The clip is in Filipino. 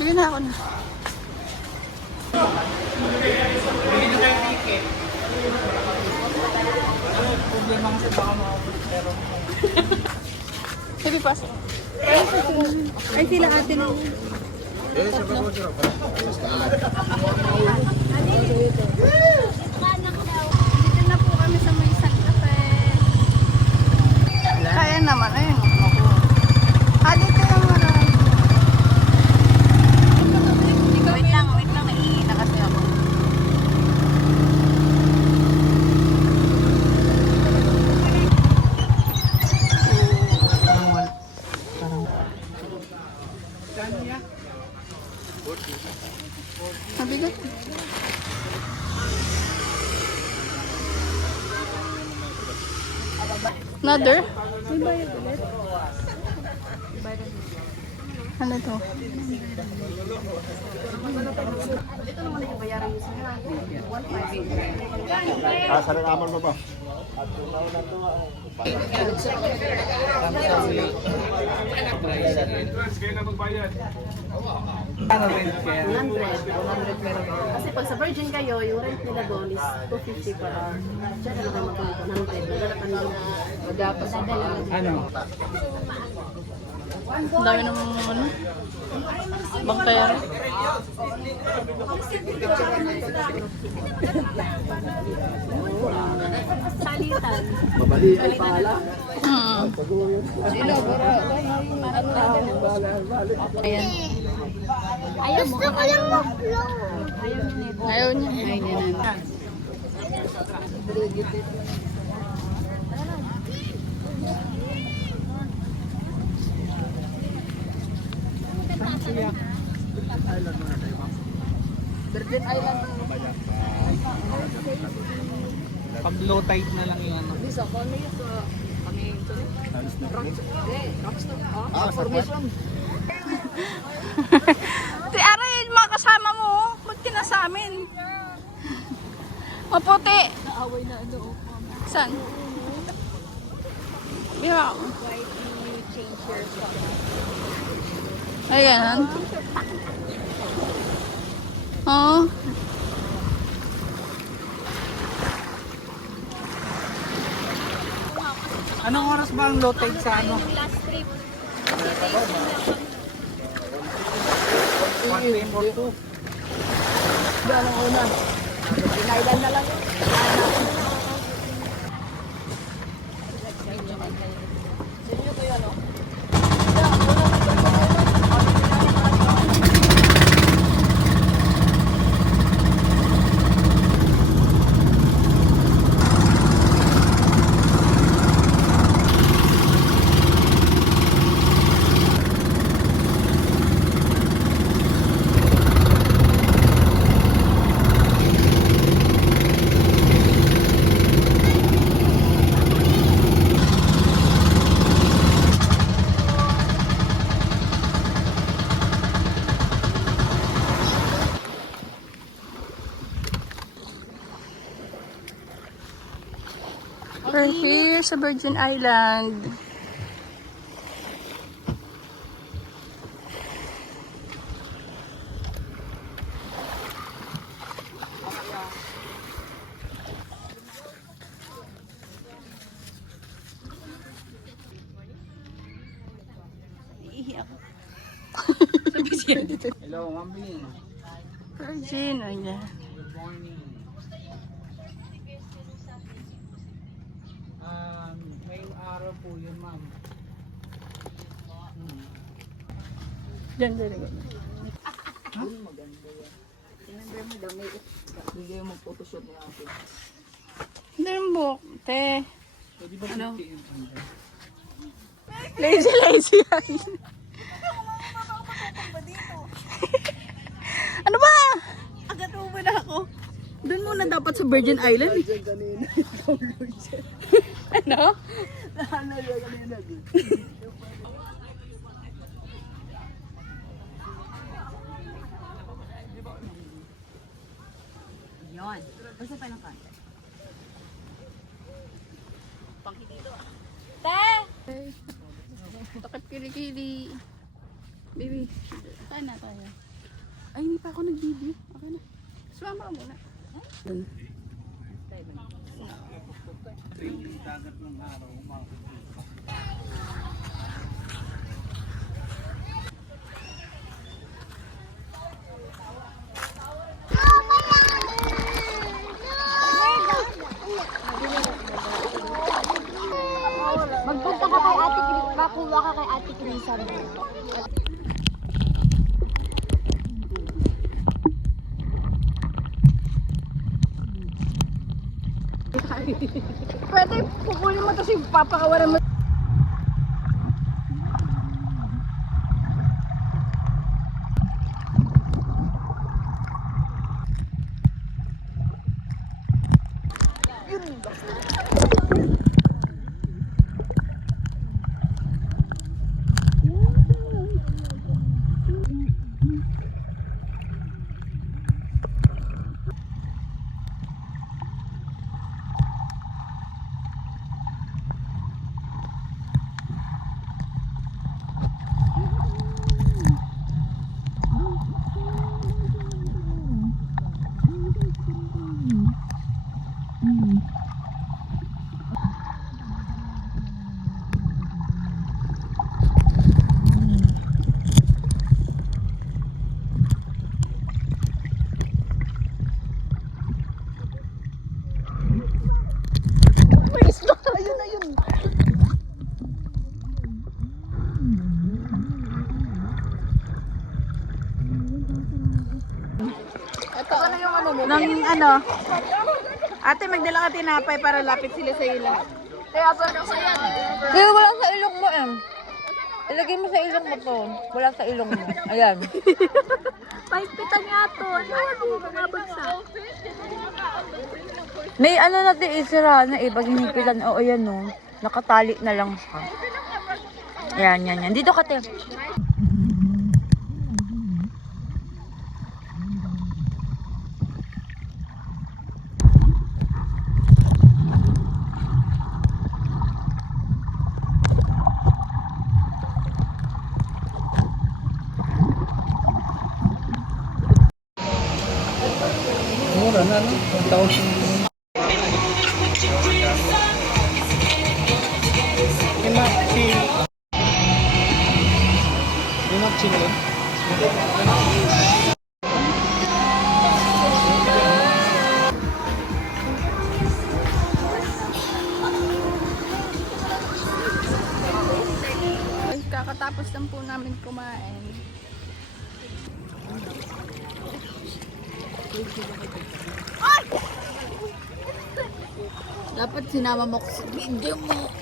Sige na ako na. Problema kasi baka makapulot pero... Sige, pasok. Ay, sila ate na. Dito na po kami sa may Santa Fe. Kaya naman, ayun. Dito yung marami. Wait lang, naiina kasi ako. Mabigat. Another? Ano to? Sarang amal mo ba? Ano rent kaya? 100 pero kasi pag sa Virgin kayo, yung rent nila doon is 250 per hour. Diyan na lang kayo mag-100. Nagalapan nyo. Dapat sa dalawa. Ano? Ang dami naman ano? Bang pera? Salitan. Mabali ay pala. Sila, Ayan. ayaw mo. Gusto ko lang Ayaw niya. Virgin Island. Pag low tide na lang yung ano. Bisa ko ano yung kami formation. Si Ara yung mga kasama mo, oh. Ba't ka na sa amin? Maputi. Naaway na ano. Saan? Yeah. Why do you change your song? Ayan. Oh. Anong oras ba ang low tide sa ano? Last trip. 1 p.m. or 2? Doon ang una. Pinailan na lang. Sino ko yun, no? We're here sa Virgin Island. Iihi ako. Hello, Ma'am Bing. Virgin, ayan. Good morning. Ngayong araw po yun, ma'am. Diyan, diyan. Remember mo daw, may bigay mo photoshoot na ako. Hindi rin buhok, te. Pwede ba Ano? 50 and under? Lazy, lazy yan. Ano ba? Agad mo ba na ako? Doon muna dapat sa Virgin Island. Ano? Yun. Basta pa ng konti. Takip kilikili. Baby, saan na tayo? Ay, hindi pa ako nag-video. Okay na. Sumama ka muna. Dun. Yung dagat ng araw, umabot. Magpunta ka kay Ate Chris, makuha ka kay Ate Krisa. Pwede, kukunin mo ito si papakawalan mo. Nang ano, ate magdala ka tinapay para lapit sila sa ila. Kaya wala sa ilong mo eh. Ilagay mo sa ilong mo to. Wala sa ilong mo. Ayan. Paispitan nga to. Ano mga bagsak? May ano natin isira na eh. Pag hinipilan. O ayan o. Nakatali na lang siya. Ayan, yan, yan. Dito ka te. Mura na, no? 1,000. Ay, kakatapos lang po namin kumain. Dapat sinama mo ko sa video mo.